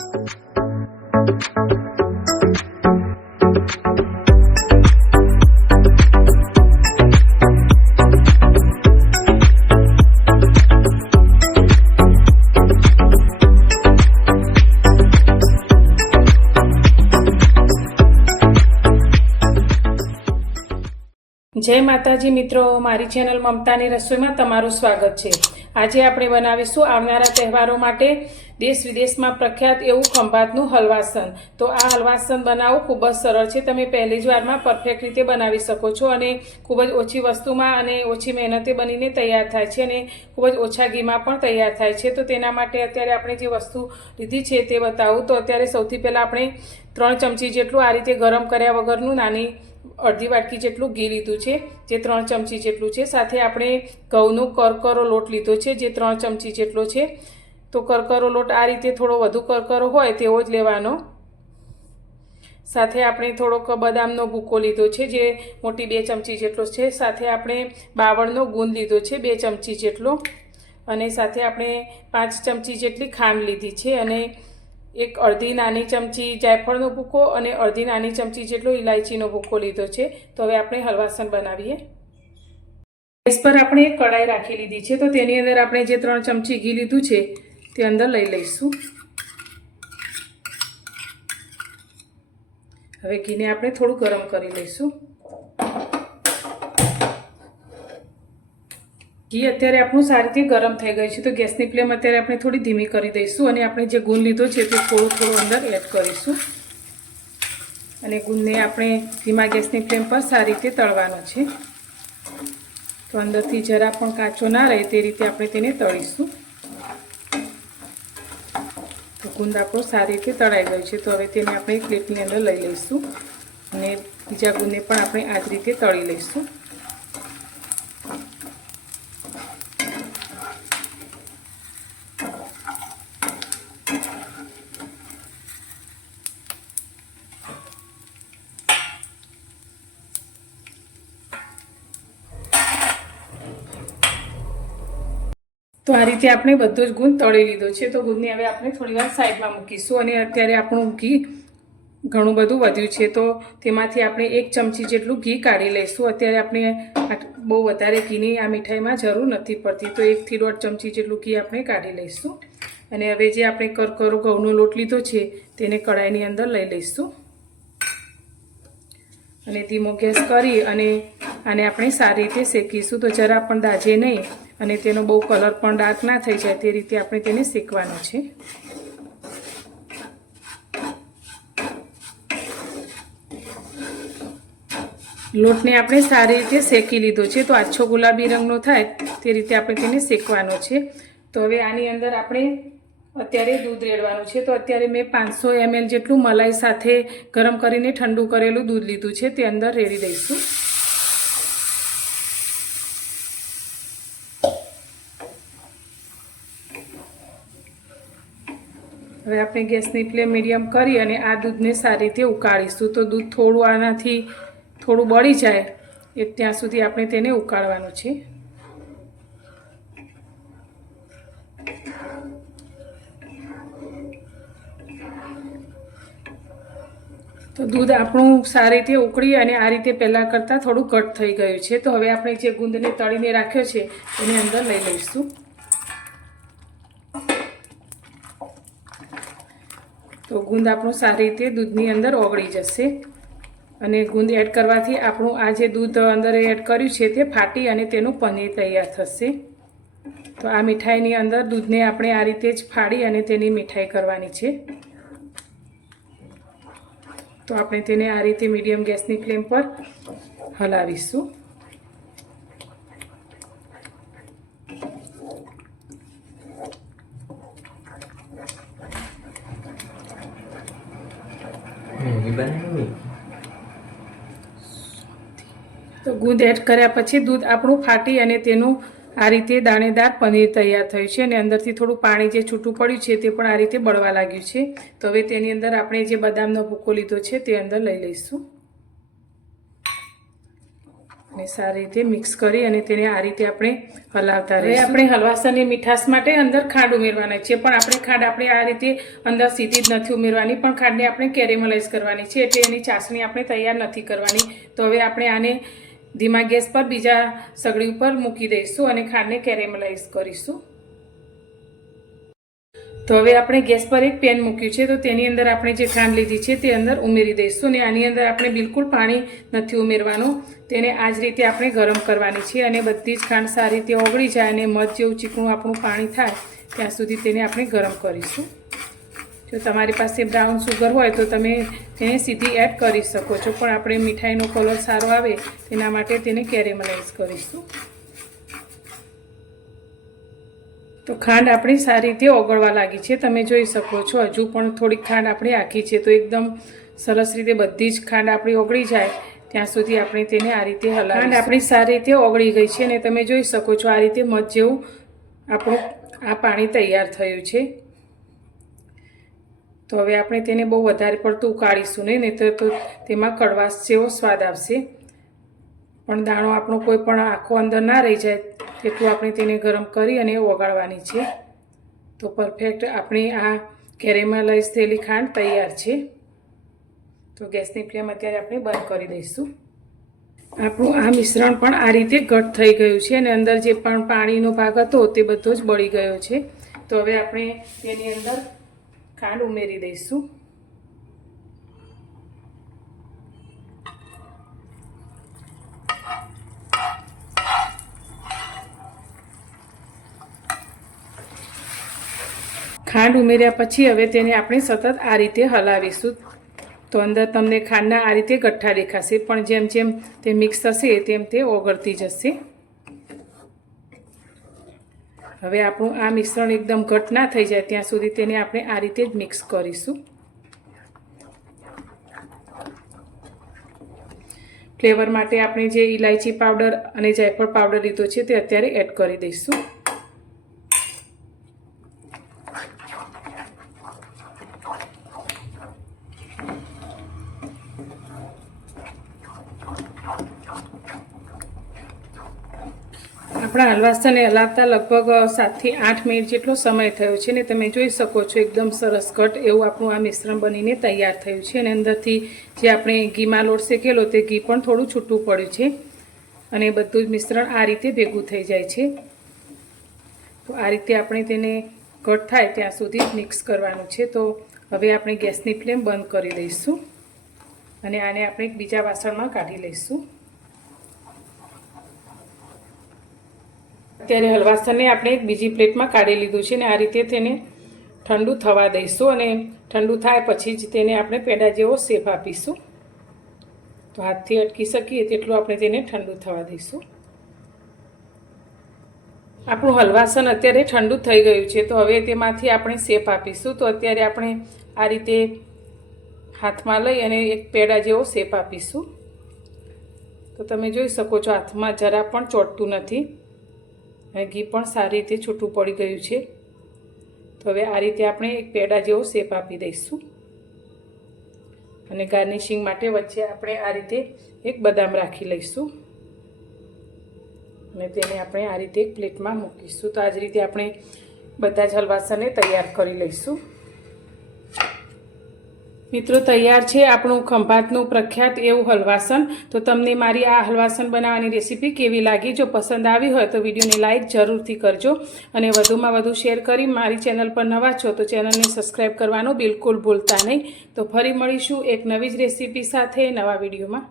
જય માતાજી મિત્રો, મારી ચેનલ મમતાની રસોઈમાં તમારું સ્વાગત છે. આજે આપણે બનાવીશું આવનારા તહેવારો માટે દેશ વિદેશમાં પ્રખ્યાત એવું ખંભાતનું હલવાસન. તો આ હલવાસન બનાવવું ખૂબ જ સરળ છે. તમે પહેલી જ વારમાં પરફેક્ટ રીતે બનાવી શકો છો અને ખૂબ જ ઓછી વસ્તુમાં અને ઓછી મહેનતે બનીને તૈયાર થાય છે અને ખૂબ જ ઓછા ઘીમાં પણ તૈયાર થાય છે. તો તેના માટે અત્યારે આપણે જે વસ્તુ લીધી છે તે બતાવું. તો અત્યારે સૌથી પહેલાં આપણે ત્રણ ચમચી જેટલું આ રીતે ગરમ કર્યા વગરનું નાની અડધી વાટકી જેટલું ઘી લીધું છે, જે ત્રણ ચમચી જેટલું છે. સાથે આપણે ઘઉંનો કરકરો લોટ લીધો છે, જે ત્રણ ચમચી જેટલો છે. તો કરકરો લોટ આ રીતે થોડો વધુ કરકરો હોય તેવો જ લેવાનો. સાથે આપણે થોડોક બદામનો ભૂકો લીધો છે જે મોટી બે ચમચી જેટલો છે. સાથે આપણે બાવળનો ગુંદ લીધો છે બે ચમચી જેટલો. અને સાથે આપણે પાંચ ચમચી જેટલી ખાંડ લીધી છે અને એક અડધી નાની ચમચી જાયફળનો ભૂકો અને અડધી નાની ચમચી જેટલો ઇલાયચીનો ભૂકો લીધો છે. તો હવે આપણે હલવાસન બનાવીએ. ગેસ પર આપણે એક કડાઈ રાખી લીધી છે. તો તેની અંદર આપણે જે ત્રણ ચમચી ઘી લીધું છે તે અંદર લઈ લઈશું. હવે ઘીને આપણે થોડું ગરમ કરી લઈશું. ઘી અત્યારે આપણું સારી રીતે ગરમ થઈ ગયું છે, તો ગેસની ફ્લેમ અત્યારે આપણે થોડી ધીમી કરી દઈશું અને આપણે જે ગુણ લીધો છે તે થોડું થોડું અંદર એડ કરીશું. અને ગુણને આપણે ધીમા ગેસની ફ્લેમ પર સારી રીતે તળવાનો છે. તો અંદરથી જરા પણ કાચો ના રહે તે રીતે આપણે તેને તળીશું. ગુંદ સારી રીતે તળાઈ ગયો છે. તો હવે તેને આપણે પ્લેટની અંદર લઈ લઈશું. અને બીજા ગુંદને પણ આપણે આ રીતે તળી લઈશું. તો આ રીતે આપણે બધો જ ગુંદ તળી લીધો છે. તો ગુંદને હવે આપણે થોડી વાર સાઈડમાં મૂકીશું અને અત્યારે આપણું ઘી ઘણું બધું વધ્યું છે. તો તેમાંથી આપણે એક ચમચી જેટલું ઘી કાઢી લઈશું. અત્યારે આપણે બહુ વધારે ઘીની આ મીઠાઈમાં જરૂર નથી પડતી. તો એકથી દોઢ ચમચી જેટલું ઘી આપણે કાઢી લઈશું. અને હવે જે આપણે કરકરો ઘઉંનો લોટ લીધો છે, તેને કડાઈની અંદર લઈ લઈશું. અને ધીમો ગેસ કરી અને આને આપણે સારી રીતે શેકીશું. તો જરા પણ દાજે નહીં. અને તેનો બહુ કલર પણ ડાર્ક ના થઈ જાય તે રીતે આપણે તેને શેકવાનો છે. લોટને આપણે સારી રીતે શેકી લીધો છે. તો આછો ગુલાબી રંગનો થાય તે રીતે આપણે તેને શેકવાનો છે. તો હવે આની અંદર આપણે અત્યારે દૂધ રેડવાનું છે. તો અત્યારે મેં પાંચસો એમએલ જેટલું મલાઈ સાથે ગરમ કરીને ઠંડુ કરેલું દૂધ લીધું છે. તે અંદર રેડી દઈશું. હવે આપણે ગેસની ફ્લેમ મીડિયમ કરી અને આ દૂધને સારી રીતે ઉકાળીશું. તો દૂધ થોડું આનાથી થોડું બળી જાય એ ત્યાં સુધી આપણે તેને ઉકાળવાનું છે. તો દૂધ આપણું સારી રીતે ઉકળી અને આ રીતે પહેલાં કરતાં થોડું ઘટ થઈ ગયું છે. તો હવે આપણે જે ગુંદને તળીને રાખ્યો છે, એની અંદર લઈ લઈશું. તો ગુંદ આપણું સારી રીતે દૂધની અંદર ઓગળી જશે. અને ગુંદ એડ કરવાથી આપણું આ જે દૂધ અંદર એડ કર્યું છે તે ફાટી અને તેનું પનીર તૈયાર થશે. તો આ મીઠાઈની અંદર દૂધને આપણે આ રીતે જ ફાડી અને તેની મીઠાઈ કરવાની છે. તો આપણે તેને આ રીતે મીડિયમ ગેસની ફ્લેમ પર હલાવીશું. તો ગુંદ એડ કર્યા પછી દૂધ આપણું ફાટી અને તેનું આ રીતે દાણેદાર પનીર તૈયાર થયું છે અને અંદરથી થોડું પાણી જે છૂટું પડ્યું છે તે પણ આ રીતે બળવા લાગ્યું છે. તો હવે તેની અંદર આપણે જે બદામનો ભૂકો લીધો છે તે અંદર લઈ લઈશું. અને સારી રીતે મિક્સ કરી અને તેને આ રીતે આપણે હલાવતા રહીએ આપણે હલવાસાની મીઠાશ માટે અંદર ખાંડ ઉમેરવાના છે પણ આપણે ખાંડ આપણે આ રીતે અંદર સીધી જ નથી ઉમેરવાની પણ ખાંડને આપણે કેરેમલાઇઝ કરવાની છે એટલે એની ચાસણી આપણે તૈયાર નથી કરવાની. તો હવે આપણે આને ધીમા ગેસ પર બીજા સગડી ઉપર મૂકી દઈશું અને ખાંડને કેરેમલાઇઝ કરીશું. તો હવે આપણે ગેસ પર એક પેન મૂક્યું છે, તો તેની અંદર આપણે જે ખાંડ લીધી છે તે અંદર ઉમેરી દઈશું અને આની અંદર આપણે બિલકુલ પાણી નથી ઉમેરવાનું. તેને આ જ રીતે આપણે ગરમ કરવાની છે અને બધી જ ખાંડ સારી રીતે ઓગળી જાય અને મધ જેવું ચીકણું આપણું પાણી થાય, ત્યાં સુધી તેને આપણે ગરમ કરીશું. જો તમારી પાસે બ્રાઉન સુગર હોય તો તમે તેને સીધી એડ કરી શકો છો. પણ આપણે મીઠાઈનો કલર સારો આવે, તેના માટે તેને કેરેમલાઇઝ કરીશું. તો ખાંડ આપણી સારી રીતે ઓગળવા લાગી છે. તમે જોઈ શકો છો, હજુ પણ થોડીક ખાંડ આપણી આખી છે. તો એકદમ સરસ રીતે બધી જ ખાંડ આપણી ઓગળી જાય. ત્યાં સુધી આપણે તેને આ રીતે હલાવી ખાંડ આપણી સારી રીતે ઓગળી ગઈ છે અને તમે જોઈ શકો છો, આ રીતે મધ જેવું આપણું આ પાણી તૈયાર થયું છે. તો હવે આપણે તેને બહુ વધારે પડતું ઉકાળીશું નહીં નહીં તો તેમાં કડવાશ જેવો સ્વાદ આવશે. પણ દાણો આપણો કોઈ પણ આખો અંદર ના રહી જાય તેટલું આપણે તેને ગરમ કરી અને ઓગાળવાની છે. તો પરફેક્ટ આપણી આ કેરેમલાઇઝ થયેલી ખાંડ તૈયાર છે. તો ગેસની ફ્લેમ અત્યારે આપણે બંધ કરી દઈશું. આપણું આ મિશ્રણ પણ આ રીતે ઘટ થઈ ગયું છે અને અંદર જે પણ પાણીનો ભાગ હતો તે બધો જ બળી ગયો છે. તો હવે આપણે તેની અંદર ખાંડ ઉમેરી દઈશું. ખાંડ ઉમેર્યા પછી હવે તેને આપણે સતત આ રીતે હલાવીશું. તો અંદર તમને ખાંડના આ રીતે ગઠ્ઠા દેખાશે, પણ જેમ જેમ તે મિક્સ થશે તેમ તે ઓગળતી જશે. હવે આપણું આ મિશ્રણ એકદમ ઘટ ના થઈ જાય ત્યાં સુધી તેને આપણે આ રીતે જ મિક્સ કરીશું. ફ્લેવર માટે આપણે જે ઇલાયચી પાવડર અને જાયફળ પાવડર લીધો છે તે અત્યારે એડ કરી દઈશું. આપણા હલવાસાને હલાવતા લગભગ સાતથી આઠ મિનિટ જેટલો સમય થયો છે ને તમે જોઈ શકો છો એકદમ સરસ કટ એવું આપણું આ મિશ્રણ બનીને તૈયાર થયું છે અને અંદરથી જે આપણે ઘીમાં લોટ શેકેલો તે ઘી પણ થોડું છૂટું પડ્યું છે અને બધું જ મિશ્રણ આ રીતે ભેગું થઈ જાય છે. તો આ રીતે આપણે તેને કટ થાય ત્યાં સુધી મિક્સ કરવાનું છે. તો હવે આપણે ગેસની ફ્લેમ બંધ કરી દઈશું અને આને આપણે બીજા વાસણમાં કાઢી લઈશું. અત્યારે હલવાસનને આપણે એક બીજી પ્લેટમાં કાઢી લીધું છે ને આ રીતે તેને ઠંડુ થવા દઈશું અને ઠંડુ થાય પછી જ તેને આપણે પેડા જેવો શેપ આપીશું. તો હાથથી અટકી શકીએ તેટલું આપણે તેને ઠંડુ થવા દઈશું. આપણું હલવાસન અત્યારે ઠંડુ થઈ ગયું છે તો હવે તેમાંથી આપણે શેપ આપીશું. તો અત્યારે આપણે આ રીતે હાથમાં લઈ અને એક પેડા જેવો શેપ આપીશું. તો તમે જોઈ શકો છો હાથમાં જરા પણ ચોટતું નથી. અને ઘી પણ સારી રીતે છૂટું પડી ગયું છે. તો હવે આ રીતે આપણે એક પેડા જેવો શેપ આપી દઈશું. અને ગાર્નિશિંગ માટે વચ્ચે આપણે આ રીતે એક બદામ રાખી લઈશું. અને તેને આપણે આ રીતે એક પ્લેટમાં મૂકીશું. તો આ જ રીતે આપણે બધા જ હલવાસાને તૈયાર કરી લઈશું. મિત્રો, તૈયાર છે આપણું ખંભાતનું પ્રખ્યાત એવું હલવાસન. તો તમને મારી આ હલવાસન બનાવવાની રેસીપી કેવી લાગી? જો પસંદ આવી હોય તો વિડીયોને લાઇક જરૂરથી કરજો અને વધુમાં વધુ શેર કરી મારી ચેનલ પર નવા છો તો ચેનલને સબસ્ક્રાઈબ કરવાનું બિલકુલ ભૂલતા નહીં. તો ફરી મળીશું એક નવી જ રેસીપી સાથે નવા વિડીયોમાં.